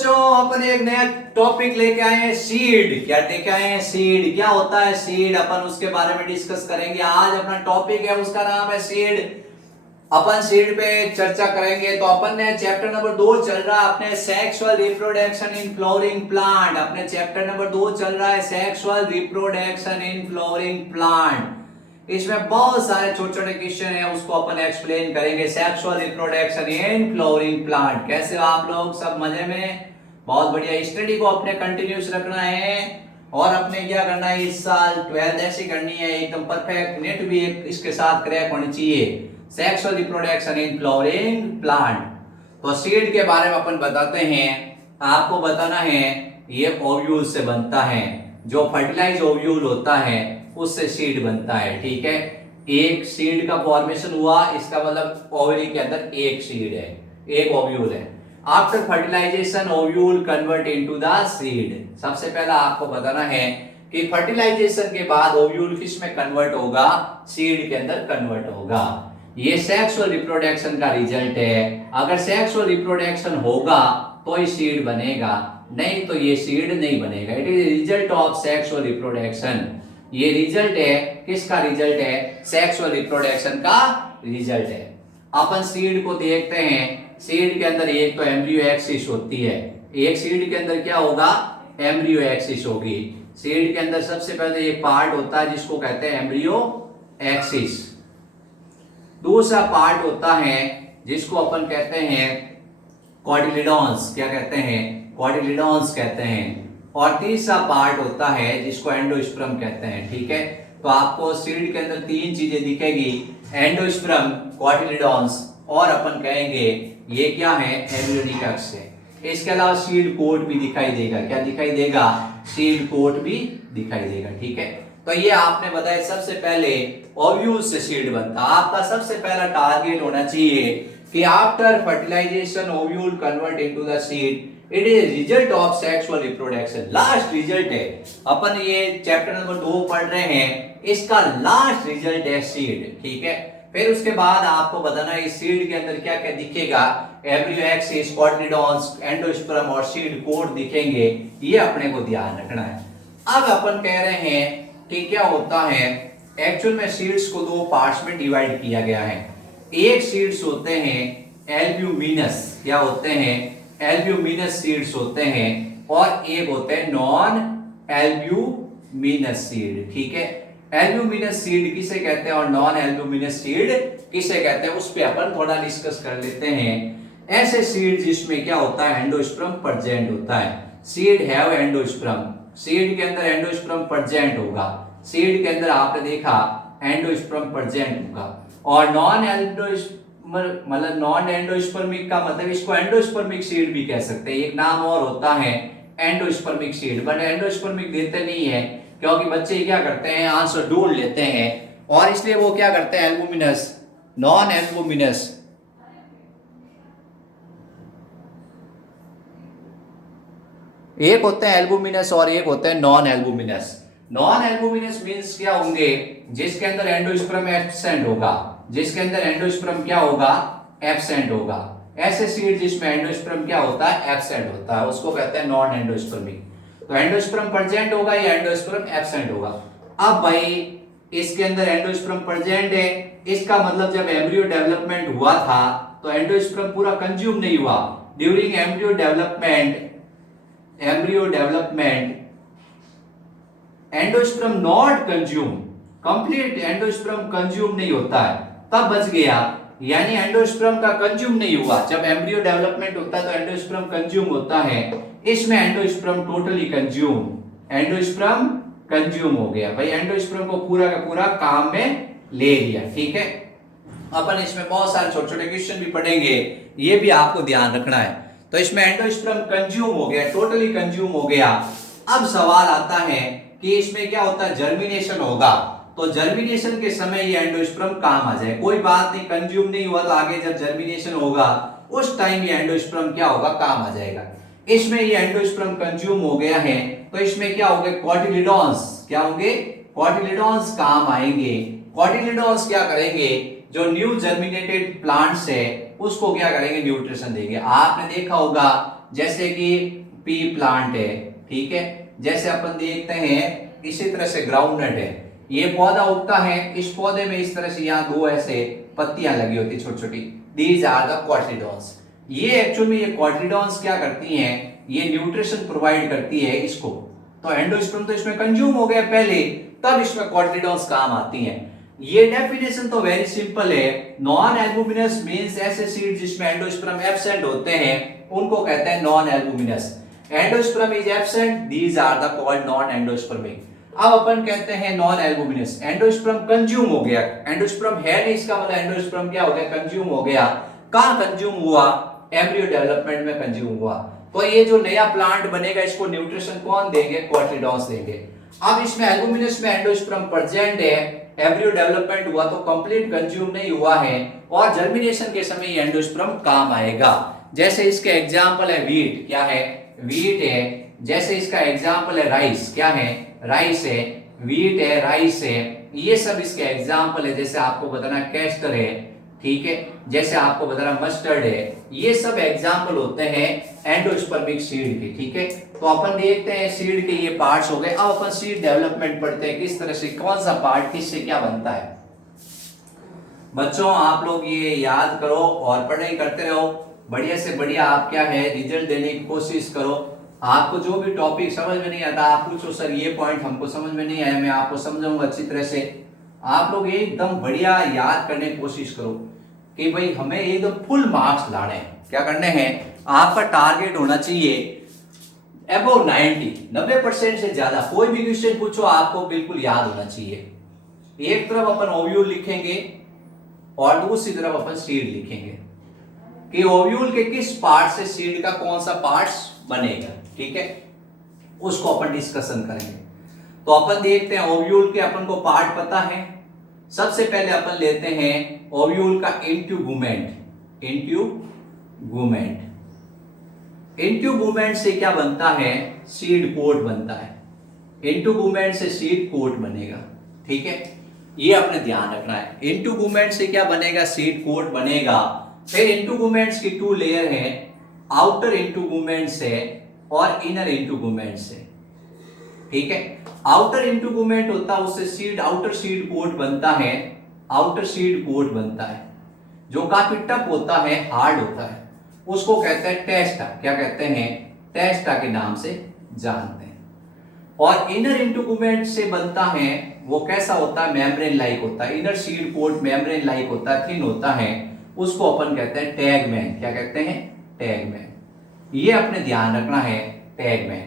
बच्चों अपन एक नया टॉपिक लेके आए हैं, सीड। क्या लेके आए हैं? सीड। क्या होता है सीड? अपन उसके बारे में डिस्कस करेंगे। आज अपना टॉपिक है, उसका नाम है सीड। अपन सीड पे चर्चा करेंगे। तो अपन ने चैप्टर नंबर 2 चल रहा है अपने sexual reproduction in flowering plant. अपने चैप्टर नंबर 2 चल रहा है sexual reproduction in flowering plant. इसमें बहुत सारे छोटे छोटे क्वेश्चन है, उसको अपन एक्सप्लेन करेंगे। Sexual reproduction in flowering plant. कैसे हो आप लोग? सब मजे में? बहुत बढ़िया। स्टडी को अपने कंटिन्यूस रखना है और अपने क्या करना है, इस साल 12th ऐसी करनी है एकदम परफेक्ट। नेट भी इसके साथ क्रैक होनी चाहिए। Sexual reproduction in flowering plant. तो सीड के बारे में अपन बताते हैं। आपको बताना है ये ओव्यूल से बनता है। जो फर्टिलाइज ओव्यूल होता है उससे सीड बनता है। ठीक है, एक सीड का फॉर्मेशन हुआ, इसका मतलब ओवरी के अंदर एक सीड है, एक ओव्यूल है। After fertilization ovule convert into the seed. सबसे पहला आपको बताना है कि फर्टिलाइजेशन के बाद ओव्यूल किस में कन्वर्ट होगा? सीड के अंदर कन्वर्ट होगा। ये सेक्सुअल रिप्रोडक्शन का रिजल्ट है। अगर सेक्सुअल रिप्रोडक्शन होगा तो ही सीड बनेगा, नहीं तो ये सीड नहीं बनेगा। It is result of sexual reproduction. ये रिजल्ट है, किसका रिजल्ट है? सेक्सुअल रिप्रोडक्शन का रिजल्ट है। अपन सीड को देखते हैं। सीड के अंदर एक तो एम्ब्रियो एक्सिस होती है। एक सीड के अंदर क्या होगा? एम्ब्रियो एक्सिस होगी। सीड के अंदर सबसे पहले एक पार्ट होता है जिसको कहते हैं एम्ब्रियो एक्सिस। दूसरा पार्ट होता है जिसको अपन कहते हैं कॉटिलिडॉन्स। क्या कहते हैं? कॉटिलिडॉन्स कहते हैं। और तीसरा पार्ट होता है जिसको एंडोस्पर्म कहते हैं। ठीक है, तो आपको सीड के अंदर तीन चीजें दिखेगी, एंडोस्पर्म, कॉटिलिडॉन्स और अपन कहेंगे ये क्या है? एम्ब्रियोनिक अक्ष है। इसके अलावा सीड कोट भी दिखाई देगा। क्या दिखाई देगा? सीड कोट भी दिखाई देगा। ठीक है, तो ये आपने बताया सबसे पहले ओव्यूल से सीड बनता। आपका सबसे पहला टारगेट होना चाहिए कि after fertilization ovule convert into the seed, it is result of sexual reproduction. Last result है। अपन ये चैप्टर नंबर 2 पढ़ रहे हैं, इसका लास्ट रिजल्ट है सीड। ठीक है, फिर उसके बाद आपको बताना है इस सीड के अंदर क्या क्या दिखेगा। एम्ब्रियो एक्सिस, कॉटिलिडॉन्स, एंडोस्पर्म और सीड कोट दिखेंगे। ये अपने को ध्यान रखना है। अब अपन कह रहे हैं कि क्या होता है, एक्चुअल में सीड्स को दो पार्ट्स में डिवाइड किया गया है। एक सीड्स होते हैं एल्ब्यूमिनस। क्या होते हैं? एल्ब्यूमिनस सीड्स होते हैं। और एक होते हैं नॉन एल्ब्यूमिनस सीड। ठीक है, एल्ब्यूमिनस सीड किसे कहते हैं और नॉन एल्ब्यूमिनस सीड किसे कहते हैं, उस पे अपन थोड़ा डिस्कस कर लेते हैं। ऐसे सीड जिसमें क्या होता है? एंडोस्पर्म प्रेजेंट होता है। Seed have endosperm. सीड के अंदर एंडोस्पर्म प्रेजेंट होगा। सीड के अंदर आपने देखा एंडोस्पर्म प्रेजेंट होगा। और नॉन एंडोस्पर्म मतलब नॉन एंडोस्पर्मिक का मतलब इसको एंडोस्पर्मिक सीड भी कह सकते हैं। एक नाम और होता है एंडोस्पर्मिक सीड, बट एंडोस्पर्मिक देते नहीं है क्योंकि बच्चे क्या करते हैं, आंसर ढूंढ लेते हैं और इसलिए वो क्या करते हैं, एल्बुमिनस, नॉन एल्बुमिनस। एक होते हैं एल्बुमिनस और एक होते हैं non albuminous. Non albuminous means क्या होंगे? जिसके अंदर एंडोस्पर्म एब्सेंट होगा। जिसके अंदर एंडोस्पर्म क्या होगा? एब्सेंट होगा। ऐसे सीड जिसमें एंडोस्पर्म क्या होता है? एब्सेंट होता है, उसको कहते हैं नॉन एंडोस्पर्मिक। तो एंडोस्पर्म प्रेजेंट होगा या एंडोस्पर्म एब्सेंट होगा। अब भाई इसके अंदर एंडोस्पर्म प्रेजेंट है, इसका मतलब जब एम्ब्रियो डेवलपमेंट हुआ था तो एंडोस्पर्म पूरा कंज्यूम नहीं हुआ। During embryo development endosperm not consume, complete endosperm consume नहीं होता है, तब बच गया। यानी एंडोस्पर्म का कंज्यूम नहीं हुआ। जब एम्ब्रियो डेवलपमेंट होता है तो एंडोस्पर्म कंज्यूम होता है, इसमें endosperm totally consume, endosperm consume हो गया। भाई एंडोस्पर्म को पूरा का पूरा काम में ले लिया। ठीक है, अपन इसमें बहुत सारे छोटे छोटे क्वेश्चन भी पढ़ेंगे, ये भी आपको ध्यान रखना है। तो इसमें एंडोस्पर्म कंज्यूम हो गया, टोटली कंज्यूम हो गया। अब सवाल आता है कि इसमें क्या होता है, जर्मिनेशन होगा। तो जर्मिनेशन के समय ये एंडोस्पर्म काम आ जाए, कोई बात नहीं, कंज्यूम नहीं हुआ तो आगे जब जर्मिनेशन होगा उस टाइम ये एंडोस्पर्म क्या होगा, काम आ जाएगा। इसमें ये एंडोस्पर्म कंज्यूम हो गया है तो इसमें क्या होंगे, कॉटिलिडॉन्स। क्या होंगे? कॉटिलिडॉन्स काम आएंगे। कॉटिलिडॉन्स क्या करेंगे, जो न्यू जर्मिनेटेड प्लांट्स है उसको क्या करेंगे, न्यूट्रिशन देंगे। आपने देखा होगा जैसे कि पी प्लांट है, ठीक है, जैसे अपन देखते हैं इसी तरह से ग्राउंडनट है, ये पौधा उगता है, इस पौधे में इस तरह से यहाँ दो ऐसे पत्तियां लगी होती छोटी छोटी, दीज आर द कॉटिडॉन्स। ये एक्चुअल में ये कॉटिडॉन्स क्या करती हैं, ये न्यूट्रिशन प्रोवाइड करती है इसको। तो एंडोस्पर्म तो इसमें कंज्यूम हो गया पहले, तब इसमें कॉटिडॉन्स काम आती हैं। ये डेफिनेशन तो वेरी सिंपल है, नॉन एल्बुमिनस मींस ऐसे सीड जिसमें एंडोस्पर्म एब्सेंट होते हैं उनको कहते हैं non albuminous. Endosperm is absent, these are the called non endospermic. अब अपन कहते हैं नॉन एल्बुमिनस, एंडोस्पर्म कंज्यूम हो गया, एंडोस्पर्म है नहीं, इसका मतलब एंडोस्पर्म क्या हो गया, कंज्यूम हो गया। कहां कंज्यूम हुआ, एम्ब्रियो डेवलपमेंट में कंज्यूम हुआ। तो ये जो नया प्लांट बनेगा इसको न्यूट्रिशन कौन देंगे, कॉटिडॉन्स देंगे। अब इसमें एल्बुमिनस में एंडोस्पर्म प्रेजेंट है, एम्ब्रियो डेवलपमेंट हुआ तो कंप्लीट कंज्यूम नहीं हुआ है, और जर्मिनेशन के समय ये एंडोस्पर्म काम आएगा। जैसे इसके एग्जांपल है वीट, क्या है, वीट है। जैसे इसका एग्जांपल है राइस, क्या है, राइस है। वीट है, राइस है, ये सब इसके एग्जांपल है। जैसे आपको बताना कैस्टर है, ठीक है, जैसे आपको बताना मस्टर्ड है, ये सब एग्जांपल होते हैं एंडोस्पर्मिक सीड के, ठीक है। तो अपन देखते हैं सीड के ये पार्ट्स हो गए। अब अपन सीड डेवलपमेंट पढ़ते हैं, किस तरह से कौन सा पार्ट किससे क्या बनता है। बच्चों आप लोग ये याद करो और पढ़ाई करते रहो, बढ़िया से बढ़िया आप क्या है रिजल्ट देने की कोशिश करो। आपको जो भी टॉपिक समझ में नहीं आता आप पूछो, सर ये पॉइंट हमको समझ में नहीं आया, मैं आपको समझाऊंगा अच्छी तरह से। आप लोग एकदम बढ़िया याद करने की कोशिश करो कि भाई हमें एकदम फुल मार्क्स लाने हैं। क्या करने हैं, आपका टारगेट होना चाहिए अबव 90% से ज्यादा। कोई भी क्वेश्चन पूछो आपको बिल्कुल याद होना चाहिए। एक तरफ अपन ओव्यूल लिखेंगे और दूसरी तरफ अपन सीड लिखेंगे कि ओव्यूल के किस पार्ट से सीड का कौन सा पार्ट्स बनेगा, ठीक है, उसको अपन डिस्कशन करेंगे। तो अपन देखते हैं ओव्यूल के अपन को पार्ट पता है। सबसे पहले अपन लेते हैं ओव्यूल का इंट्यूगुमेंट। इंट्यूगुमेंट से क्या बनता है, सीड कोट बनता है। इंट्यूगुमेंट से सीड कोट बनेगा, ठीक है, ये अपने ध्यान रखना है। इंट्यूगुमेंट से क्या बनेगा, सीड कोट बनेगा। फिर इंट्यूगुमेंट्स की टू लेयर है, आउटर इंट्यूगुमेंट से और इनर इंट्यूगुमेंट से, ठीक है। आउटर इंट्यूगुमेंट होता है उससे सीड आउटर सीड कोट बनता है, आउटर सीड कोट बनता है जो काफी टफ होता है, हार्ड होता है, उसको कहते हैं टेस्टा। क्या कहते हैं, टेस्टा के नाम से जानते हैं। और इनर इंट्यूगुमेंट से बनता है वो कैसा होता है, मेम्ब्रेन लाइक होता है। Inner seed coat membrane like होता है, थिन होता है, उसको अपन कहते हैं टैगमैन। क्या कहते हैं, टैगमैन। ये अपने ध्यान रखना है, टैगमैन।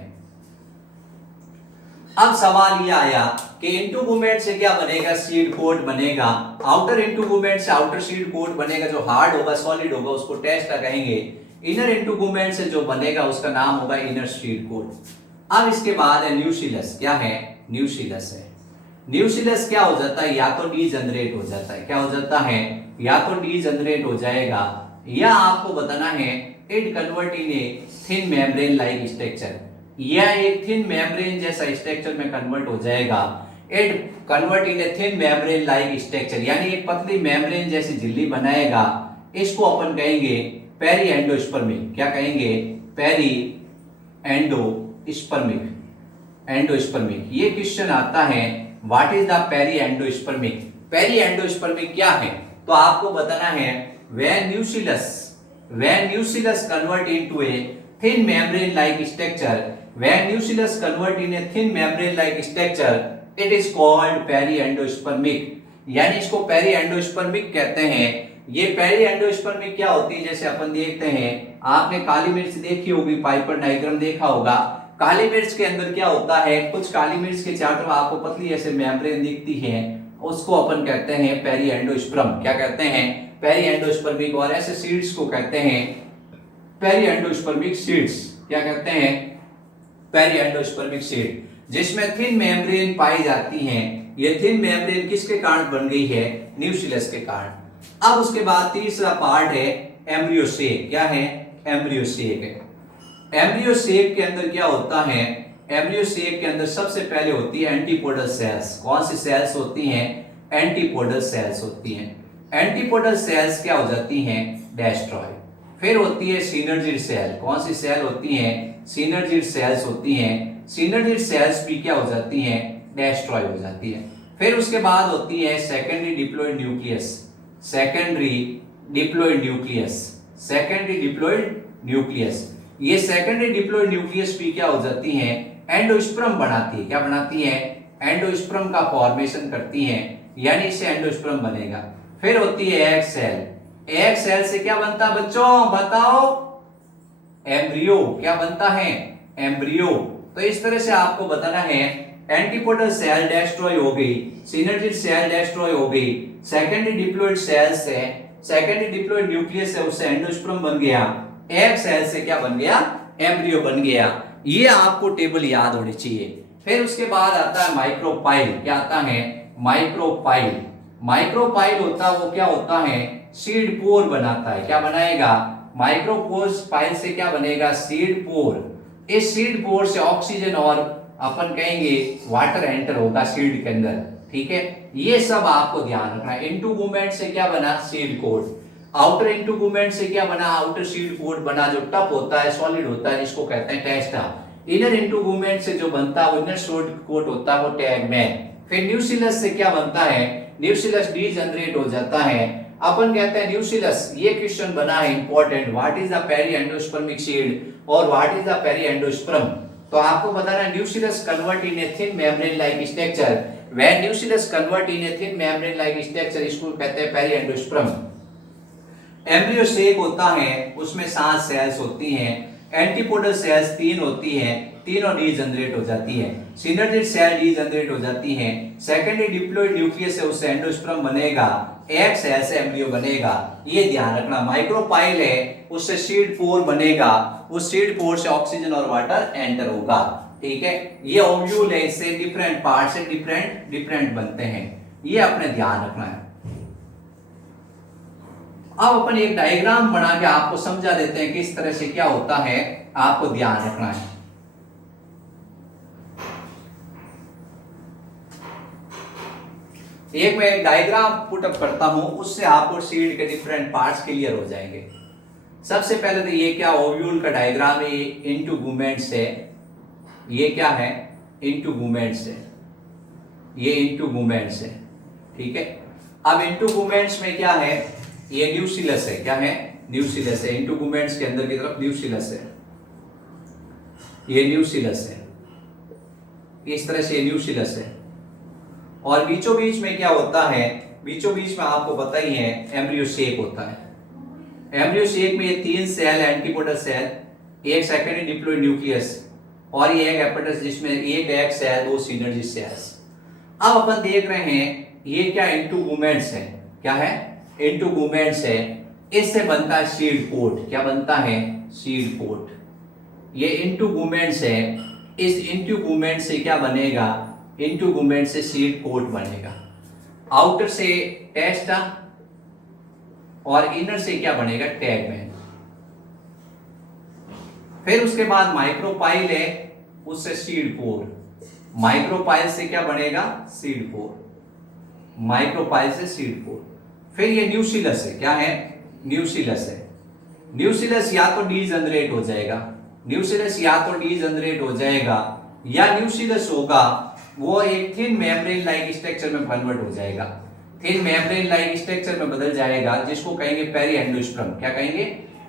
अब सवाल ये आया कि इंट्यूगुमेंट से क्या बनेगा, सीड कोट बनेगा। आउटर इंट्यूगुमेंट से आउटर सीड कोट बनेगा, जो हार्ड होगा सॉलिड होगा उसको टेस्टा कहेंगे। इनर इंट्यूगुमेंट से जो बनेगा उसका नाम होगा इनर सीड कोट। अब इसके बाद है न्यूक्लियस। क्या है, न्यूक्लियस है। न्यूक्लियस क्या हो जाता है, या तो डीजनरेट हो जाता है, क्या हो जाता है, या तो डीजनरेट हो जाएगा, या आपको बताना है it convert in a thin membrane like structure, या एक थिन मेम्ब्रेन जैसा स्ट्रक्चर में कन्वर्ट हो जाएगा। It convert in a thin membrane like structure, यानी एक पतली मेम्ब्रेन जैसी झिल्ली बनाएगा। इसको अपन कहेंगे पेरी एंडोस्पर्मिक। क्या कहेंगे, पेरी एंडोस्पर्मिक। एंडोस्पर्मिक, ये क्वेश्चन आता है what is the peri endospermic. Peri endospermic क्या है, तो आपको बताना है when nucleus convert into a thin membrane like structure, when nucleus convert in a thin membrane like structure, it is called periendospermic, यानी इसको पेरीएंडोस्पर्मिक कहते हैं। ये पेरीएंडोस्पर्मिक क्या होती है, जैसे अपन देखते हैं, आपने काली मिर्च देखी होगी, पाइपर डायग्राम देखा होगा। काली मिर्च के अंदर क्या होता है, कुछ काली मिर्च के चारों तरफ आपको पतली ऐसे मेम्ब्रेन दिखती है, उसको अपन कहते हैं पेरीएंडोस्पर्म। क्या कहते हैं, पेरीएंडोस्पर्मिक। और ऐसे सीड्स को कहते हैं पेरीएंडोस्पर्मिक सीड्स। क्या कहते हैं, पेरीएंडोस्पर्मिक सीड, जिसमें थिन मेम्ब्रेन पाई जाती हैं। ये थिन मेम्ब्रेन किसके कारण बन गई है, न्यूक्लियस के कारण। अब उसके बाद तीसरा पार्ट है एम्ब्रियो सेक। क्या है, एम्ब्रियो सेक है। एम्ब्रियो सेक के अंदर क्या होता है, एम्ब्रियो सेक के अंदर सबसे पहले होती है एंटीपोडल सेल्स। कौन सी सेल्स होती हैं, एंटीपोडल सेल्स होती हैं। एंटीपोडल सेल्स क्या हो जाती हैं, डेस्ट्रॉय। फिर होती है सिनर्जिड सेल। कौन सी सेल होती हैं? सिनर्जिड सेल्स होती हैं। सिनर्जिड सेल्स भी क्या हो जाती हैं? डेस्ट्रॉय हो जाती है। फिर उसके बाद होती है secondary diploid nucleus. Secondary diploid nucleus, secondary diploid nucleus. ये सेकेंडरी डिप्लॉयड न्यूक्लियस भी क्या हो जाती हैं? एंडोस्पर्म बनाती है। क्या बनाती है? एंडोस्पर्म का फॉर्मेशन करती हैं, यानी इससे एंडोस्पर्म बनेगा। फिर होती है एग सेल। एग सेल से क्या बनता है बच्चों? बताओ। एम्ब्रियो। क्या बनता है? एम्ब्रियो। तो इस तरह से आपको बताना है एंटीपोडल सेल डेस्ट्रॉय हो गई, सिनर्जिड सेल डेस्ट्रॉय हो गई, सेकेंडरी डिप्लॉयड सेल से, सेकेंडरी डिप्लॉयड न्यूक्लियस है उससे एंडोस्पर्म बन गया, एग सेल से क्या बन गया? एम्ब्रियो बन गया। ये आपको टेबल याद होनी चाहिए। फिर उसके बाद आता है माइक्रोपाइल। क्या आता है? माइक्रोपाइल। माइक्रोपाइल होता है वो क्या होता है? सीड पोर बनाता है। क्या बनाएगा? माइक्रोपाइल से क्या बनेगा? सीड पोर। इस सीड पोर से ऑक्सीजन और अपन कहेंगे वाटर एंटर होगा सीड के अंदर। ठीक है, ये सब आपको ध्यान रखना है। इंटुगुमेंट से क्या बना? Seed coat. आउटर इंटुगुमेंट से क्या बना? आउटर सीड कोट बना, जो टफ होता है, सॉलिड होता है, जिसको कहते हैं टेस्टा। इनर इंटुगुमेंट से जो बनता है वो इनर सीड कोट होता है, वो टैगमैन। फिर न्यूक्लियस से क्या बनता है? न्यूक्लियस डीजनरेट हो जाता है। अपन कहते हैं न्यूक्लियस, ये क्वेश्चन बना है important, what is the peri endospermic seed और what is the peri endosperm. तो आपको बताना है nucleus convert in a thin membrane like structure. When nucleus convert in a thin membrane like structure, इसको कहते हैं पेरी एंडोस्पर्म। एम्ब्रियो शेक होता है, उसमें 7 सेल्स होती हैं। एंटीपोडल सेल्स 3 होती हैं, तीनों डीजनरेट हो जाती हैं। सिनर्जिड सेल डीजनरेट हो जाती हैं। सेकेंडरी डिप्लॉयड न्यूक्लियस से उससे एंडोस्पर्म बनेगा, एग सेल से एम्ब्रियो बनेगा। ये ध्यान रखना। माइक्रोपाइल है, उससे सीड पोर बनेगा, उस सीड पोर से ऑक्सीजन और वाटर एंटर होगा। ठीक है, ये ओव्यूल है, इससे डिफरेंट पार्ट से डिफरेंट बनते हैं। ये अपने ध्यान रखना है। अब अपन एक डायग्राम बना के आपको समझा देते हैं किस तरह से क्या होता है, आपको ध्यान रखना है। एक मैं एक डायग्राम पुट अप करता हूं, उससे आपको सीड के डिफरेंट पार्ट्स क्लियर हो जाएंगे। सबसे पहले तो ये क्या ओव्यूल का डायग्राम है, इंटुगुमेंट्स है। ये क्या है? इंटुगुमेंट्स है, ये इंटुगुमेंट्स है। ठीक है, अब इंटुगुमेंट्स में क्या है? ये न्यूक्लियस है। क्या है? न्यूक्लियस है। इंटुगुमेंट्स के अंदर की तरफ न्यूक्लियस है, ये न्यूक्लियस है। इस तरह से न्यूक्लियस है। और बीचों बीच में क्या होता है? बीचों बीच में आपको पता ही है एम्ब्रियो शेक होता है। एम्ब्रियो शेक में ये 3 सेल, एंटीपोडल सेल, एक सेकेंडरी डिप्लॉयड न्यूक्लियस और ये एक एपिटस, जिसमें एक एग सेल, 2 सिनर्जी सेल्स। अब अपन देख रहे हैं ये क्या? इंटुगुमेंट्स है। क्या है? इंटुगुमेंट्स है। इससे बनता है सीड पोर्ट। क्या बनता है? Seed port. ये इंटुगुमेंट्स है। इस इंटुगुमेंट से क्या बनेगा? इंटुगुमेंट से सीड पोर्ट बनेगा। आउटर से टेस्टा और इनर से क्या बनेगा? टैगमैन। फिर उसके बाद माइक्रोपाइल है, उससे सीड पोर। माइक्रोपाइल से क्या बनेगा? सीड पोर। माइक्रोपाइल से सीड पोर। फिर ये न्यूक्लियस है। क्या है? न्यूक्लियस है। न्यूक्लियस या तो डीजनरेट हो जाएगा, न्यूक्लियस या तो डीजनरेट हो जाएगा, या न्यूक्लियस होगा वो एक थिन मेम्ब्रेन लाइक स्ट्रक्चर में कन्वर्ट हो जाएगा। थिन मेम्ब्रेन लाइक स्ट्रक्चर में बदल जाएगा, जिसको कहेंगे पेरी एंडोस्पर्म। क्या कहेंगे?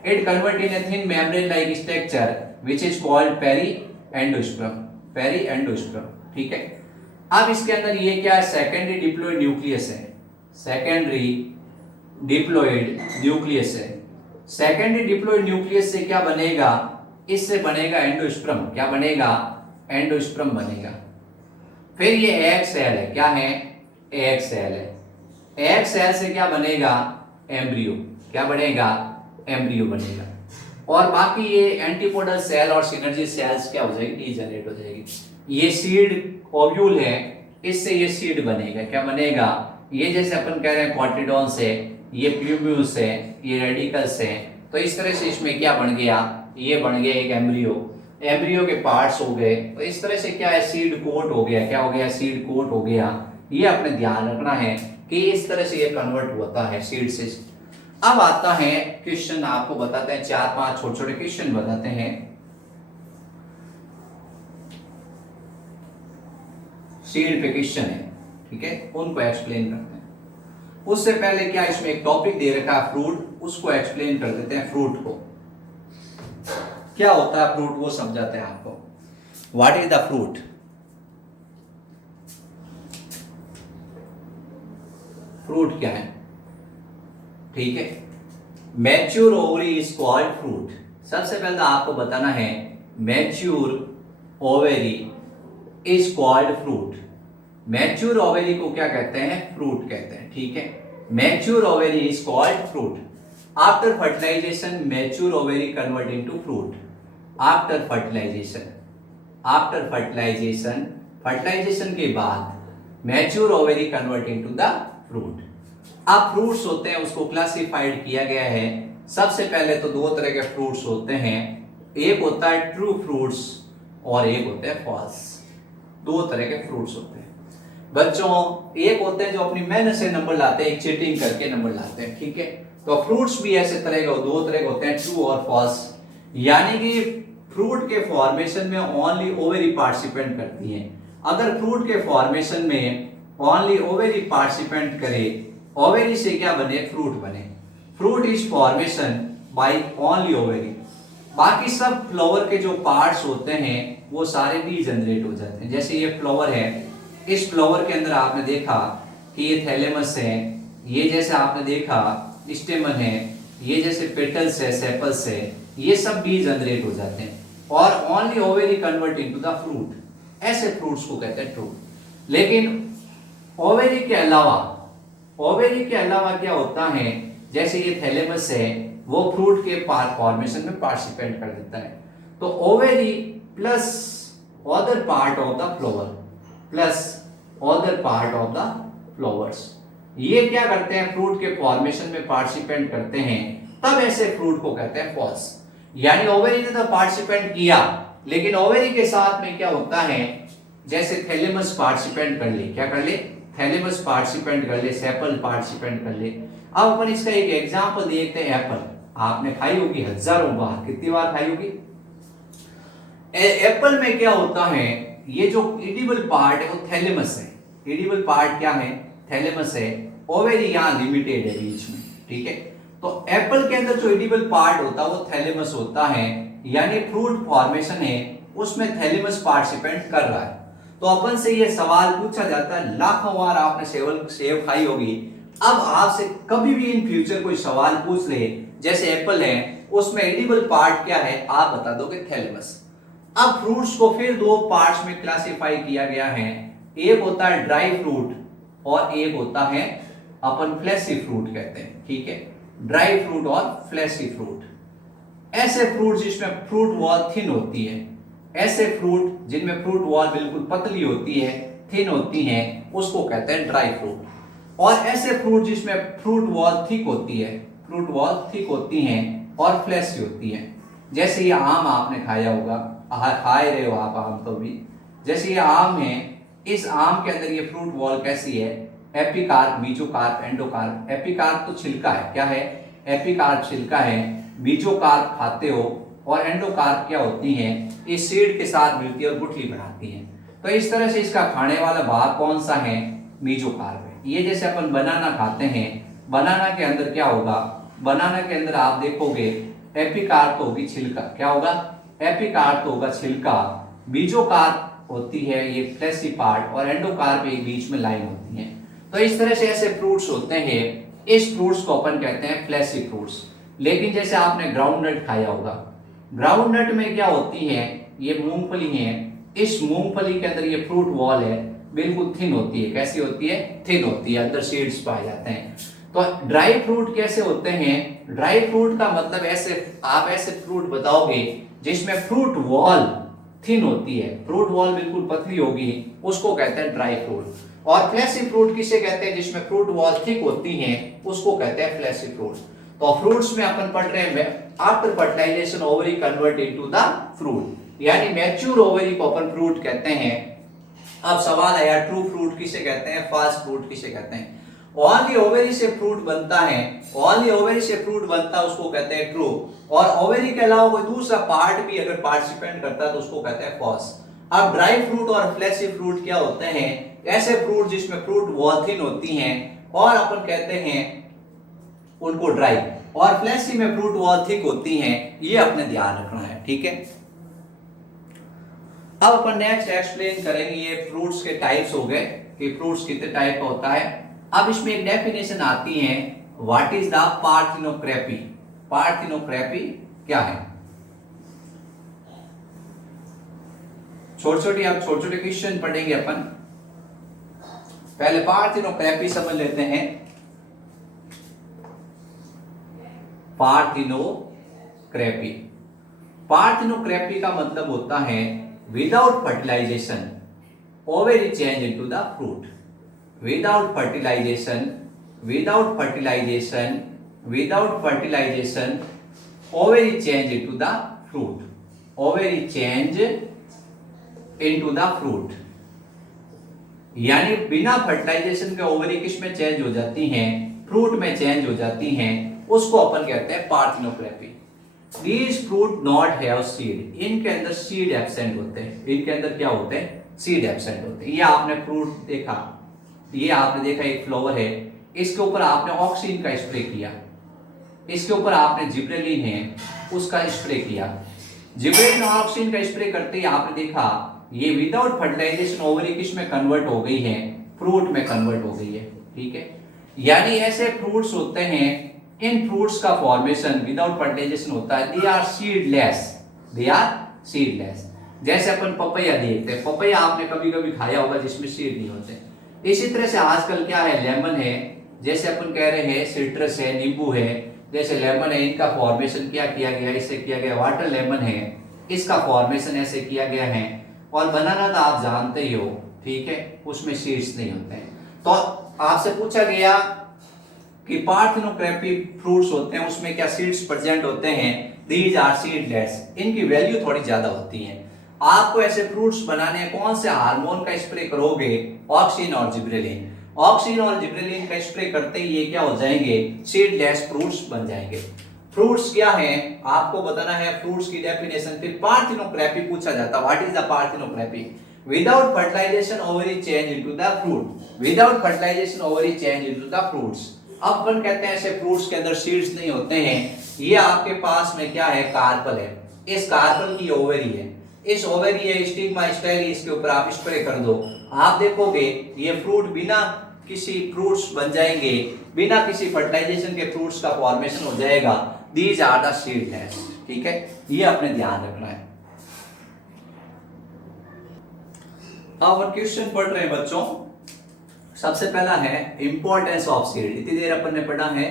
It convert in a thin membrane like structure which is called peri endosperm. Peri endosperm. ठीक है, अब इसके अंदर ये क्या है? सेकेंडरी डिप्लॉयड न्यूक्लियस है। सेकेंडरी डिप्लॉयड न्यूक्लियस है। सेकेंडरी डिप्लॉयड न्यूक्लियस से क्या बनेगा? इससे बनेगा एंडोस्पर्म। क्या बनेगा? एंडोस्पर्म बनेगा। फिर ये एग सेल है। क्या है? एग सेल है। एग सेल से क्या बनेगा? एम्ब्रियो। क्या बनेगा? एम्ब्रियो बनेगा। और बाकी ये एंटीपोडल सेल और सिनर्जी सेल्स क्या हो जाएगी? डीजनरेट हो जाएगी। ये सीड ओव्यूल है, इससे ये सीड बनेगा। क्या बनेगा? ये जैसे अपन कह रहे हैं कॉटिडॉन्स है, ये प्यूब्यूल्स है, ये रेडिकल्स है। तो इस तरह से इसमें क्या बन गया? ये बन गया एक एम्ब्रियो। एम्ब्रियो के पार्ट्स हो गए। तो इस तरह से क्या है? सीड कोट हो गया। क्या हो गया? सीड कोट हो गया। ये अपने ध्यान रखना है कि इस तरह से ये कन्वर्ट होता है सीड से। अब आता है क्वेश्चन, आपको बताते हैं 4-5 छोटे छोटे क्वेश्चन बताते हैं। सीड पे क्वेश्चन है, ठीक है, उनको एक्सप्लेन करते हैं। उससे पहले क्या इसमें एक टॉपिक दे रखा है फ्रूट, उसको एक्सप्लेन कर देते हैं। फ्रूट को क्या होता है, फ्रूट वो समझाते हैं आपको। What is the fruit? Fruit क्या है, ठीक है। Mature ovary is called fruit. सबसे पहले तो आपको बताना है mature ovary is called fruit. Mature ovary को क्या कहते हैं? फ्रूट कहते हैं, ठीक है। Mature ovary is called fruit. After fertilization mature ovary convert into fruit. After fertilization, after fertilization, fertilization के बाद mature ovary convert into the fruit. अब फ्रूट्स होते हैं उसको क्लासिफाइड किया गया है। सबसे पहले तो दो तरह के फ्रूट्स होते हैं, एक होता है ट्रू फ्रूट्स और एक होते हैं फॉल्स। दो तरह के फ्रूट्स होते हैं बच्चों। एक होते हैं जो अपनी मेहनत से नंबर लाते हैं, एक चीटिंग करके नंबर लाते हैं, ठीक है। तो फ्रूट्स भी ऐसे तरह के दो तरह के होते हैं, ट्रू और फॉल्स। यानी कि फ्रूट के फॉर्मेशन में ओनली ओवेरी पार्टिसिपेंट करती है। अगर फ्रूट के फॉर्मेशन में ओनली ओवेरी पार्टिसिपेंट करे, ओवेरी से क्या बने? फ्रूट बने। Fruit is formation by only ovary. बाकी सब फ्लावर के जो पार्ट्स होते हैं वो सारे भी जनरेट हो जाते हैं। जैसे ये फ्लावर है, इस फ्लावर के अंदर आपने देखा कि ये थैलेमस है, ये जैसे आपने देखा स्टेमन है, ये जैसे पेटल्स है, सेपल्स है, ये सब भी जनरेट हो जाते हैं और only ovary convert into the fruit. ऐसे फ्रूट्स को कहते हैं ट्रू। लेकिन ओवेरी के अलावा, ओवेरी के अलावा क्या होता है, जैसे ये थैलेमस है वो फ्रूट के फॉर्मेशन में पार्टिसिपेट कर देता है। तो ovary plus other part of the flower plus other part of the flowers, ये क्या करते हैं? फ्रूट के फॉर्मेशन में पार्टिसिपेट करते हैं। तब ऐसे फ्रूट को कहते हैं फॉल्स। यानी ओवेरी ने तो पार्टिसिपेट किया, लेकिन ओवेरी के साथ में क्या होता है, जैसे थैलेमस पार्टिसिपेट कर ले, क्या कर ले? थैलेमस पार्टिसिपेंट कर ले, सेपल पार्टिसिपेंट कर ले। अब अपन इसका एक एग्जांपल देखते हैं। एप्पल आपने खाई होगी हजारों बार, कितनी बार खाई होगी? एप्पल में क्या होता है, ये जो एडिबल पार्ट है वो थैलेमस है। एडिबल पार्ट क्या है? थैलेमस है। ओवेरी यहाँ लिमिटेड है बीच में, ठीक है। तो एप्पल के अंदर जो एडिबल पार्ट होता है वो थैलेमस होता है। यानी फ्रूट फॉर्मेशन है उसमें थैलेमस पार्टिसिपेंट कर रहा है। तो अपन से ये सवाल पूछा जाता है, लाखों बार आपने सेब खाई होगी। अब आपसे कभी भी इन फ्यूचर कोई सवाल पूछ ले, जैसे एप्पल है उसमें एडिबल पार्ट क्या है, आप बता दोगे थैलेमस। अब फ्रूट्स को फिर दो पार्ट्स में क्लासिफाई किया गया है। एक होता है ड्राई फ्रूट और एक होता है अपन फ्लैशी फ्रूट कहते हैं, ठीक है। ड्राई फ्रूट और फ्लैशी फ्रूट। ऐसे फ्रूट जिसमें फ्रूट वॉल थिन होती है, ऐसे फ्रूट जिनमें फ्रूट वॉल बिल्कुल पतली होती है, थिन होती है, उसको कहते हैं ड्राई फ्रूट। और ऐसे फ्रूट जिसमें फ्रूट वॉल थिक होती है, फ्रूट वॉल थिक होती हैं और फ्लैशी होती है। जैसे ये आम आपने खाया होगा, खाए रहे हो आप आम तो भी। जैसे ये आम है, इस आम के अंदर ये फ्रूट वॉल कैसी है? Epicarp, mesocarp, endocarp. एपिकार्प तो छिलका है, क्या है? एपिकार्प छिलका है। मीजोकार्प खाते हो और एंडोकार्प क्या होती हैं? ये सीड के साथ मिलती है और गुठली बनाती हैं। तो इस तरह से इसका खाने वाला भाग कौन सा है? मीजोकार्प है। ये जैसे अपन बनाना खाते हैं, बनाना के अंदर क्या होगा? बनाना के अंदर आप देखोगे एपिकार्प तो होगी छिलका, क्या होगा? एपिकार्प तो होगा छिलका। मीजोकार्प होती है ये फ्लैशी पार्ट और एंडोकार्प एक बीच में लाइन होती है। तो इस तरह से ऐसे फ्रूट्स होते हैं, इस फ्रूट्स को अपन कहते हैं फ्लैशी फ्रूट्स। लेकिन जैसे आपने ग्राउंडनट खाया होगा, ग्राउंडनट में क्या होती है? ये मूंगफली है, इस मूंगफली के अंदर ये फ्रूट वॉल है, बिल्कुल थिन होती है। कैसी होती है? थिन होती है, अंदर सीड्स पाए जाते हैं। तो ड्राई फ्रूट कैसे होते हैं? ड्राई फ्रूट का मतलब ऐसे, आप ऐसे फ्रूट बताओगे जिसमें फ्रूट वॉल थिन होती है, फ्रूट वॉल बिल्कुल पतली होगी, उसको कहते हैं ड्राई फ्रूट। और फ्लैशी फ्रूट किसे कहते हैं? जिसमें फ्रूट वॉल थिक होती है, उसको कहते हैं फ्लैशी फ्रूट। तो फ्रूट्स में अपन पढ़ रहे हैं after fertilization ovary convert into the fruit, यानी मैच्योर ओवरी को अपन फ्रूट कहते हैं। अब सवाल आया ट्रू फ्रूट किसे कहते हैं, फॉल्स फ्रूट किसे कहते हैं। ओनली ओवेरी से फ्रूट बनता है, ओनली ओवेरी से फ्रूट बनता है, उसको कहते हैं ट्रू। और ओवेरी के अलावा कोई दूसरा पार्ट भी अगर पार्टिसिपेंट करता है तो उसको कहते हैं फॉल्स। अब ड्राई फ्रूट और फ्लैशी फ्रूट क्या होते हैं? ऐसे फ्रूट जिसमें फ्रूट वॉल्थिन होती हैं और अपन कहते हैं उनको ड्राई, और फ्लैशी में फ्रूट वॉल्थिक होती हैं, ये अपने ध्यान रखना है, ठीक है। अब अपन नेक्स्ट एक्सप्लेन करेंगे ये फ्रूट्स के टाइप्स हो गए कि फ्रूट्स कितने टाइप का होता है। अब इसमें एक डेफिनेशन आती है, व्हाट इज द पार्थिनोक्रेपी। पार्थिनोक्रेपी क्या है? छोटे छोटे क्वेश्चन पढ़ेंगे अपन। पहले पार्थिनोक्रेपी समझ लेते हैं। पार्थिनोक्रेपी, पार्थिनोक्रेपी का मतलब होता है without fertilization ovary change into the fruit. Without fertilization, without fertilization, without fertilization ovary change into the fruit, ovary change into the fruit. यानी बिना फर्टिलाइजेशन के ओवरी किस में चेंज हो जाती हैं? फ्रूट में चेंज हो जाती हैं, उसको अपन कहते हैं पार्थिनोक्रेपी। These fruit not have seed, इनके अंदर सीड एब्सेंट होते हैं। इनके अंदर क्या होते हैं? सीड एब्सेंट होते हैं। ये आपने फ्रूट देखा, ये आपने देखा एक फ्लावर है, इसके ऊपर आपने ऑक्सीजन का स्प्रे किया, इसके ऊपर आपने जिब्रेलिन है उसका स्प्रे किया। जिब्रेलिन और ऑक्सीजन का स्प्रे करते ही आपने देखा ये विदाउट फर्टिलाइजेशन ओवरी किस में कन्वर्ट हो गई है? फ्रूट में कन्वर्ट हो गई है, ठीक है। यानी ऐसे फ्रूट्स होते हैं, इन फ्रूट्स का फॉर्मेशन विदाउट फर्टिलाइजेशन होता है, they are seedless, they are seedless. जैसे अपन पपैया देखते हैं, पपैया आपने कभी कभी खाया होगा जिसमें सीड नहीं होते। इसी तरह से आजकल क्या है, लेमन है, जैसे अपन कह रहे हैं सिट्रस है, नींबू है, जैसे लेमन है, इनका फॉर्मेशन क्या किया गया? इससे किया गया। वाटर लेमन है, इसका फॉर्मेशन ऐसे किया गया है। और बनाना तो आप जानते ही हो, ठीक है, उसमें सीड्स नहीं होते हैं। तो आपसे पूछा गया कि पार्थिनोक्रेपी फ्रूट्स होते हैं उसमें क्या सीड्स प्रेजेंट होते हैं? दीज आर सीडलेस, इनकी वैल्यू थोड़ी ज्यादा होती है। आपको ऐसे फ्रूट्स बनाने कौन से हार्मोन का स्प्रे करोगे? ऑक्सीजन और जिब्रेलिन। ऑक्सीजन और जिब्रेलिन का स्प्रे करते ही ये क्या हो जाएंगे? सीडलेस फ्रूट्स बन जाएंगे। फ्रूट्स क्या है आपको बताना है, फ्रूट्स की डेफिनेशन। फिर पार्थिनोक्रेपी पूछा जाता है, what is the parthenocarpy? Without fertilisation ovary change into the fruit, without fertilisation ovary change into the fruits. अब अपन कहते हैं ऐसे फ्रूट्स के अंदर सीड्स नहीं होते हैं। ये आपके पास में क्या है? कार्पल है, इस कार्पल की ओवरी है, इस ओवरी है, स्टिग्मा स्टाइल, इसके ऊपर आप स्प्रे कर दो, आप देखोगे ये फ्रूट बिना किसी फ्रूट्स बन जाएंगे, बिना किसी फर्टिलाइजेशन के फ्रूट्स का फॉर्मेशन हो जाएगा। दीज आर द सीडलेस, ठीक है, ये अपने ध्यान रखना है। अब क्वेश्चन पढ़ रहे हैं बच्चों। सबसे पहला है इंपॉर्टेंस ऑफ सीड। इतनी देर अपन ने पढ़ा है,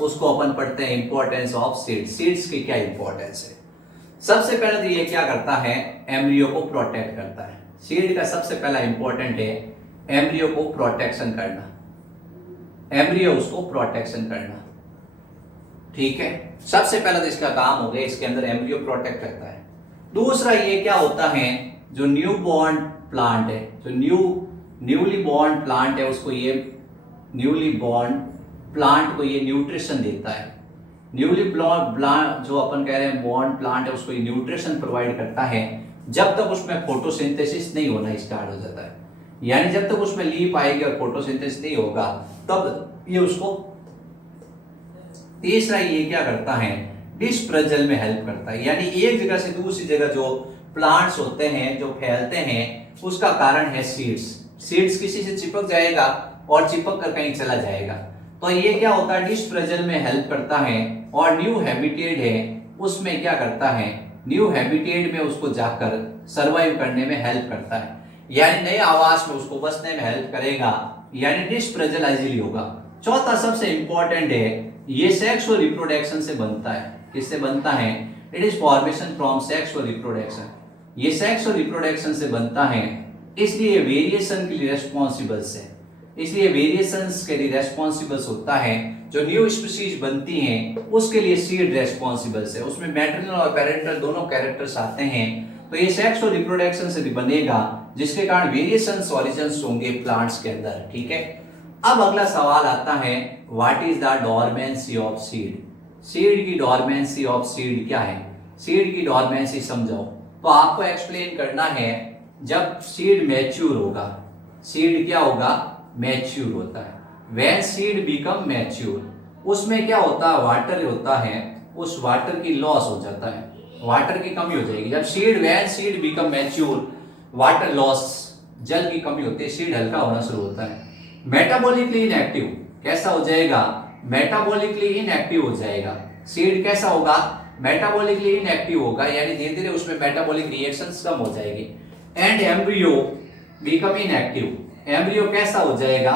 उसको अपन पढ़ते हैं इंपॉर्टेंस ऑफ सीड। सीड्स की क्या इंपॉर्टेंस है? सबसे पहले तो ये क्या करता है? एम्ब्रियो को प्रोटेक्ट करता है। सीड का सबसे पहला इंपॉर्टेंट है एम्ब्रियो को प्रोटेक्शन करना, एम्ब्रियो उसको प्रोटेक्शन करना, ठीक है। सबसे पहला तो इसका काम हो गया, इसके अंदर एम्ब्रियो प्रोटेक्ट करता है। दूसरा ये क्या होता है, जो न्यू बॉर्न प्लांट है, जो न्यूली बॉर्न प्लांट है, उसको ये न्यूली बॉर्न प्लांट को ये न्यूट्रिशन देता है। न्यूली बॉर्न जो अपन कह रहे हैं बॉर्न प्लांट है, उसको ये न्यूट्रिशन प्रोवाइड करता है जब तक उसमें फोटोसिंथेसिस नहीं होना स्टार्ट हो जाता है। यानी जब तक उसमें लीफ आएगी और फोटोसिंथेसिस नहीं होगा तब ये उसको। तीसरा ये क्या करता है? डिस्पर्जल में हेल्प करता है। यानी एक जगह से दूसरी जगह जो प्लांट्स होते हैं, जो फैलते हैं, उसका कारण है सीड्स। सीड्स किसी से चिपक जाएगा और चिपक कर कहीं चला जाएगा, तो ये क्या होता है? डिस्पर्जल में हेल्प करता है। और न्यू हैबिटेट है, उसमें क्या करता है? न्यू हैबिटेट में उसको जाकर सर्वाइव करने में हेल्प करता है, यानी नए आवास में उसको बसने में हेल्प करेगा, यानी डिस्पर्जल इजीली होगा। चौथा सबसे इंपॉर्टेंट है, ये सेक्सुअल रिप्रोडक्शन से बनता है। किससे बनता है? It is formation from sexual reproduction. ये सेक्सुअल रिप्रोडक्शन से बनता है, इसलिए वेरिएशन के लिए रेस्पॉन्सिबल्स है, इसलिए वेरिएशंस के लिए रेस्पॉन्सिबल्स होता है। जो न्यू स्पीशीज बनती हैं उसके लिए सीड रेस्पॉन्सिबल्स है, उसमें मैटरनल और पैरेंटल दोनों कैरेक्टर्स आते हैं। तो ये सेक्सुअल रिप्रोडक्शन से भी बनेगा, जिसके कारण वेरिएशंस ऑरिजिन्स होंगे प्लांट्स के अंदर, ठीक है। अब अगला सवाल आता है, what is the dormancy of seed. Seed की डोरमेंसी ऑफ सीड क्या है? सीड की डोरमेंसी समझाओ। तो आपको एक्सप्लेन करना है, जब सीड मैच्योर होगा, सीड क्या होगा? मैच्योर होता है। व्हेन सीड बिकम मैच्योर, उसमें क्या होता है? वाटर होता है, उस वाटर की लॉस हो जाता है, वाटर की कमी हो जाएगी। जब seed, when seed become mature, water loss, जल की कमी होती है, सीड हल्का होना शुरू होता है। मेटाबॉलिकली इनएक्टिव, कैसा हो जाएगा? मेटाबॉलिकली इनएक्टिव हो जाएगा। सीड कैसा होगा? मेटाबॉलिकली इनएक्टिव होगा, यानी धीरे धीरे उसमें मेटाबॉलिक रिएक्शंस कम हो जाएगी। And embryo become inactive, embryo कैसा हो जाएगा?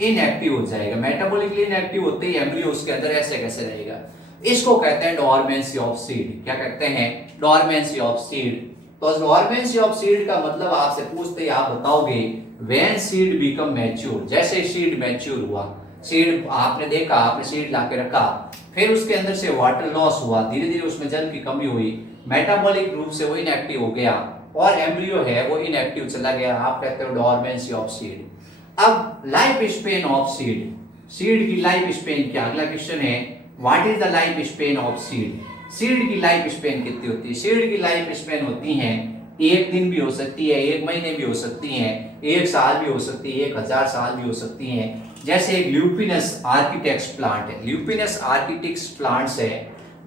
इनएक्टिव हो जाएगा। मेटाबॉलिकली इनएक्टिव होते ही एम्ब्रियो उसके अंदर ऐसे कैसे रहेगा? इसको कहते हैं डोरमेंसी ऑफ सीड। क्या कहते हैं? Dormancy of seed. तो डोरमेंसी ऑफ सीड का मतलब आपसे पूछते ही आप बताओगे व्हेन सीड बिकम मैच्योर, जैसे सीड मैच्योर हुआ, सीड आपने देखा, आपने सीड लाके रखा, फिर उसके अंदर से वाटर लॉस हुआ, धीरे धीरे उसमें जल की कमी हुई, मेटाबॉलिक रूप से वो इनएक्टिव हो गया और एम्ब्रियो है वो इनएक्टिव चला गया, आप कहते हो डोरमेंसी ऑफ सीड। अब life span of seed, seed की लाइफ स्पेन क्या? अगला क्वेश्चन है, what is the life span of seed. Seed की लाइफ स्पेन कितनी होती है? सीड की लाइफ स्पेन होती है, एक दिन भी हो सकती है, एक महीने भी हो सकती है, एक साल भी हो सकती है, 1000 साल भी हो सकती है। जैसे एक ल्यूपिनस आर्किटेक्स प्लांट है, ल्यूपिनस आर्किटेक्स प्लांट्स है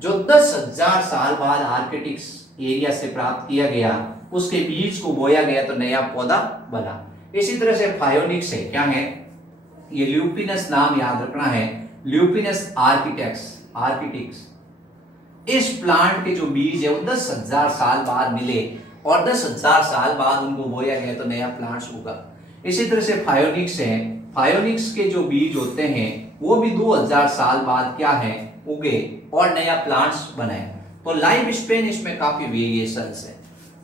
जो 10,000 साल बाद आर्किटिक्स एरिया से प्राप्त किया गया, उसके बीज को बोया गया तो नया पौधा बना। इसी तरह से फायोनिक्स है, क्या है? ये ल्यूपिनस नाम याद रखना है, ल्यूपिनस आर्किटेक्स, आर्किटिक्स। इस प्लांट के जो बीज है वो 10,000 साल बाद मिले और 10,000 साल बाद उनको बोया गया तो नया प्लांट्स उगा। इसी तरह से फायोनिक्स है, फायोनिक्स के जो बीज होते हैं वो भी 2000 साल बाद क्या है? उगे और नया प्लांट्स बनाए। तो लाइफ स्पेन इसमें काफी वेरिएशंस है।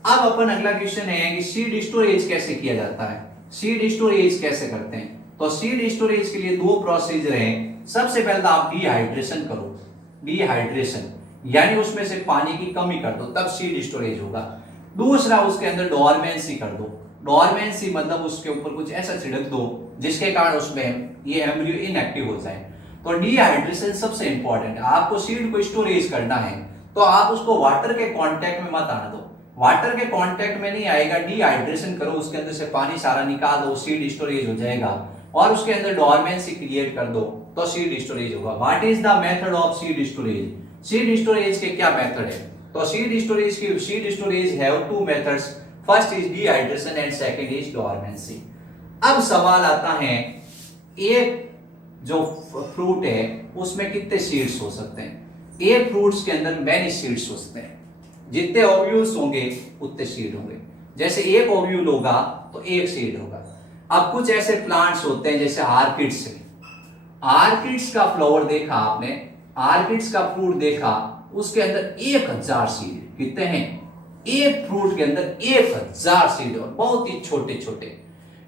अब अपन अगला क्वेश्चन है कि सीड स्टोरेज कैसे किया जाता है, सीड स्टोरेज कैसे करते हैं? तो सीड स्टोरेज के लिए दो प्रोसीजर हैं। सबसे पहले तो आप डिहाइड्रेशन करो, डिहाइड्रेशन यानी उसमें से पानी की कमी कर दो, तब सीड स्टोरेज होगा। दूसरा, उसके अंदर डोरमेंसी कर दो, डोरमेंसी मतलब उसके ऊपर कुछ ऐसा छिड़क दो जिसके कारण उसमें ये एम्ब्रियो इनएक्टिव हो जाए। तो डिहाइड्रेशन सबसे इंपॉर्टेंट है। आपको सीड को स्टोरेज करना है तो आप उसको वाटर के कांटेक्ट में मत आने दो, वाटर के कांटेक्ट में नहीं आएगा, डिहाइड्रेशन करो, उसके अंदर से पानी सारा निकाल दो, सीड स्टोरेज हो जाएगा और उसके अंदर डोरमेंसी क्रिएट कर दो तो सीड स्टोरेज होगा। What is the method of seed storage? Seed storage के क्या मेथड है? तो seed storage have two methods, first is dehydration and second is dormancy. अब सवाल आता है, एक जो फ्रूट है उसमें कितने सीड्स हो सकते हैं? एक फ्रूट्स के अंदर मैनी सीड्स हो सकते हैं, जितने ओव्यूल्स होंगे उतने सीड होंगे। जैसे एक ओव्यूल होगा तो एक सीड होगा। अब कुछ ऐसे प्लांट्स होते हैं जैसे आर्किड्स है, आर्किड्स का फ्लावर देखा आपने, आर्किड्स का फ्रूट देखा, उसके अंदर 1000 सीड, कितने हैं? एक फ्रूट के अंदर 1000 सीड और बहुत ही छोटे छोटे।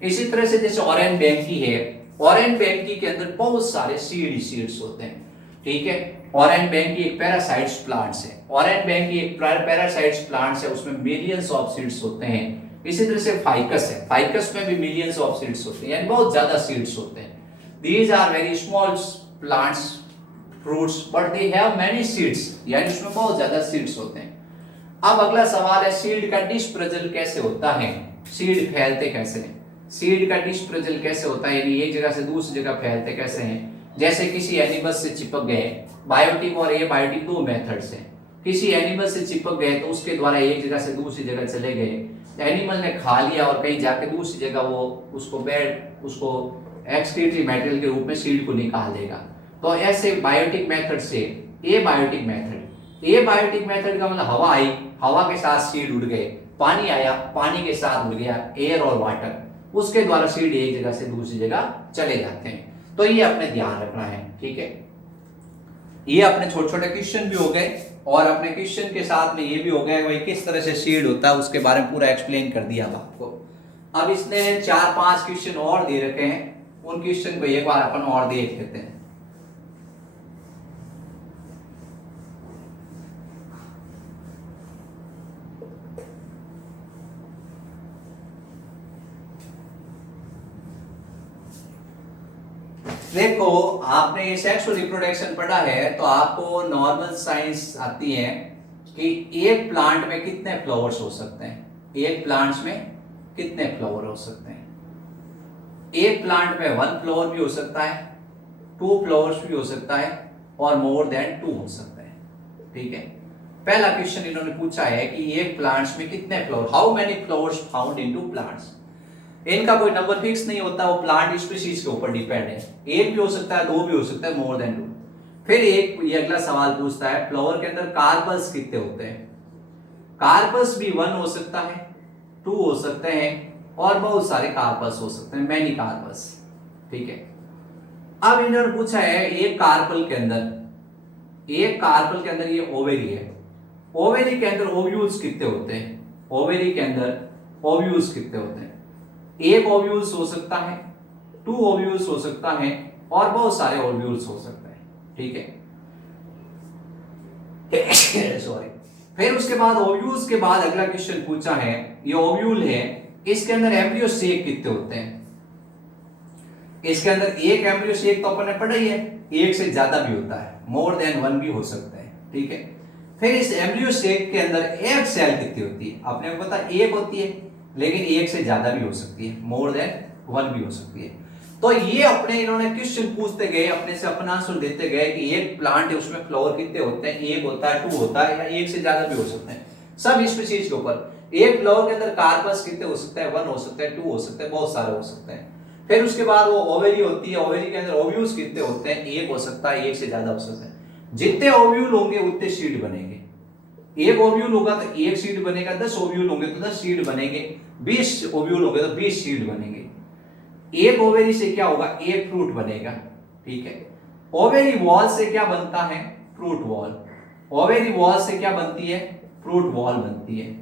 इसी तरह से जैसे ऑरेंज बैंकी है, ऑरेंज बैंकी के अंदर बहुत सारे सीड्स होते हैं, ठीक है। ऑरेंज बैंकी एक पैरासाइट्स प्लांट्स है, ऑरेंज बैंकी एक पैरासाइट्स प्लांट्स है, उसमें मिलियंस ऑफ सीड्स होते हैं। इसी तरह से फाइकस है, फाइकस में भी मिलियंस ऑफ सीड्स होते हैं, यानी बहुत ज्यादा सीड्स होते हैं। These are very small plants, fruits, but they have many seeds, यानी उसमें बहुत ज्यादा सीड्स होते हैं। अब अगला सवाल है, सीड का डिस्पर्जल कैसे होता है? सीड फैलते कैसे हैं? सीड का डिस्पर्जल कैसे होता है, यानी एक जगह से दूसरी जगह फैलते कैसे हैं? जैसे किसी एनिमल से चिपक गए, बायोटिक और एबायोटिक दो मेथड्स हैं। किसी एनिमल से चिपक गए तो उसके द्वारा एक जगह से दूसरी जगह चले गए, एनिमल ने खा लिया और कहीं जाके दूसरी जगह वो उसको एक्सक्रीटरी मटेरियल के रूप में सीड को निकाल देगा। तो ऐसे बायोटिक मेथड से एबायोटिक मेथड, एबायोटिक मेथड का मतलब हवा आई, हवा के साथ सीड उड़ गए, पानी आया, पानी के साथ उड़ गया, एयर और वाटर, उसके द्वारा सीड एक जगह से दूसरी जगह चले जाते हैं। तो ये अपने ध्यान रखना है, ठीक है। ये अपने छोटे छोटे क्वेश्चन भी हो गए और अपने क्वेश्चन के साथ में ये भी हो गया भाई किस तरह से सीड होता है उसके बारे में पूरा एक्सप्लेन कर दिया अब आपको। अब इसने 4-5 क्वेश्चन और दे रखे हैं, उन क्वेश्चन को एक बार अपन और देख लेते हैं। देखो आपने ये सेक्सुअल रिप्रोडक्शन पढ़ा है तो आपको नॉर्मल साइंस आती है कि एक प्लांट में कितने फ्लावर्स हो सकते हैं, एक प्लांट्स में कितने फ्लावर हो सकते हैं। एक प्लांट में 1 फ्लावर भी हो सकता है, 2 फ्लावर्स भी हो सकता है और मोर देन 2 हो सकते हैं। ठीक है, पहला क्वेश्चन इन्होंने पूछा है कि एक प्लांट्स में कितने flower, how many flowers found into plants. इनका कोई नंबर फिक्स नहीं होता, वो प्लांट स्पीशीज के ऊपर डिपेंड है। एक भी हो सकता है, 2 भी हो सकता है, मोर देन 2। फिर एक ये अगला सवाल पूछता है फ्लावर के अंदर कार्पल्स कितने होते हैं। कार्पल्स भी 1 हो सकता है, 2 हो सकते हैं और बहुत सारे कार्पल्स हो सकते हैं, मैनी कार्पल्स। ठीक है, अब इन्होंने पूछा है एक कार्पल के अंदर ये ओवेरी है, ओवेरी के अंदर ओव्यूल्स कितने होते हैं, ओवेरी के अंदर ओव्यूल्स कितने होते हैं। एक ओव्यूल्स हो सकता है, 2 ओव्यूल्स हो सकता है और बहुत सारे ओव्यूल्स हो सकते हैं। ठीक है सॉरी। फिर उसके बाद ओव्यूल्स के बाद अगला क्वेश्चन पूछा है, ये ओव्यूल है, इसके अंदर एम्ब्रियो सेक कितने होते हैं। इसके अंदर एक एम्ब्रियो सेक तो अपन ने पढ़ा ही है, एक से ज्यादा भी होता है, मोर देन 1 भी हो सकते हैं। ठीक है, फिर इस एम्ब्रियो सेक के अंदर एक सेल कितनी होती है, आपने को पता एक होती है, लेकिन एक से ज्यादा भी हो सकती है, मोर देन 1 भी हो सकती है। तो ये अपने इन्होंने क्वेश्चन पूछते गए, अपने से अपना आंसर देते गए कि एक प्लांट है उसमें फ्लावर कितने होते हैं, एक होता है, 2 होता है या एक से ज्यादा भी हो सकते हैं, सब स्पीशीज के ऊपर। एक फ्लावर के अंदर कार्पस कितने हो सकते हैं, 1 हो सकते हैं, 2 हो सकते हैं, बहुत सारे हो सकते हैं। फिर उसके बाद वो ओवेरी होती है, ओवेरी के अंदर ओव्यूल्स कितने होते हैं, एक हो सकता है, एक से ज्यादा हो सकता है। जितने ओव्यूल होंगे उतने सीड बनेंगे। एक ओव्यूल होगा तो एक सीड बनेगा, 10 ओव्यूल होंगे तो 10 सीड बनेंगे, 20 ओव्यूल होंगे तो 20 सीड बनेंगे। एक ओवेरी से क्या होगा, एक फ्रूट बनेगा। ठीक है, ओवेरी वॉल से क्या बनता है, फ्रूट वॉल। ओवेरी वॉल से क्या बनती है, फ्रूट वॉल बनती है।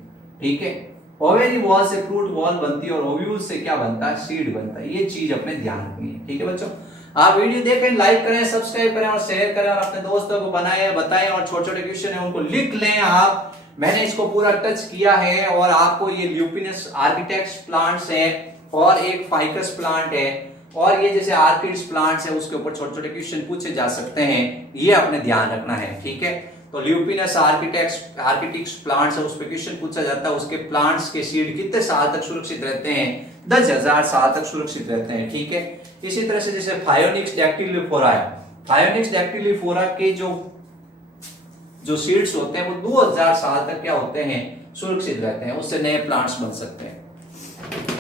ठीक है, ओवेरी वॉल से फ्रूट वॉल बनती है और ओव्यूल से क्या बनता है, सीड बनता है। ये चीज अपने ध्यान रखनी है। ठीक है बच्चों, आप वीडियो देखें, लाइक करें, सब्सक्राइब करें और शेयर करें और अपने दोस्तों को बनाएं, बताएं और छोटे छोटे क्वेश्चन है उनको लिख लें आप। मैंने इसको पूरा टच किया है और आपको ये ल्यूपिनस आर्किटेक्ट्स प्लांट्स है और एक फाइकस प्लांट है और ये जैसे आर्किड्स प्लांट्स है, उसके ऊपर छोटे छोटे क्वेश्चन पूछे जा सकते हैं, ये अपने ध्यान रखना है। ठीक है, तो ल्यूपिनस आर्किटेक्ट्स प्लांट्स है, उस पर क्वेश्चन पूछा जाता है, उसके प्लांट्स के सीड कितने साल तक सुरक्षित रहते हैं, 10,000 साल तक सुरक्षित रहते हैं। ठीक है, इसी तरह से जैसे फायोनिक्स डैक्टिलिफोरा है, फायोनिक्स डैक्टिलिफोरा के जो सीड्स होते हैं वो 2000 साल तक क्या होते हैं, सुरक्षित रहते हैं, उससे नए प्लांट्स बन सकते हैं।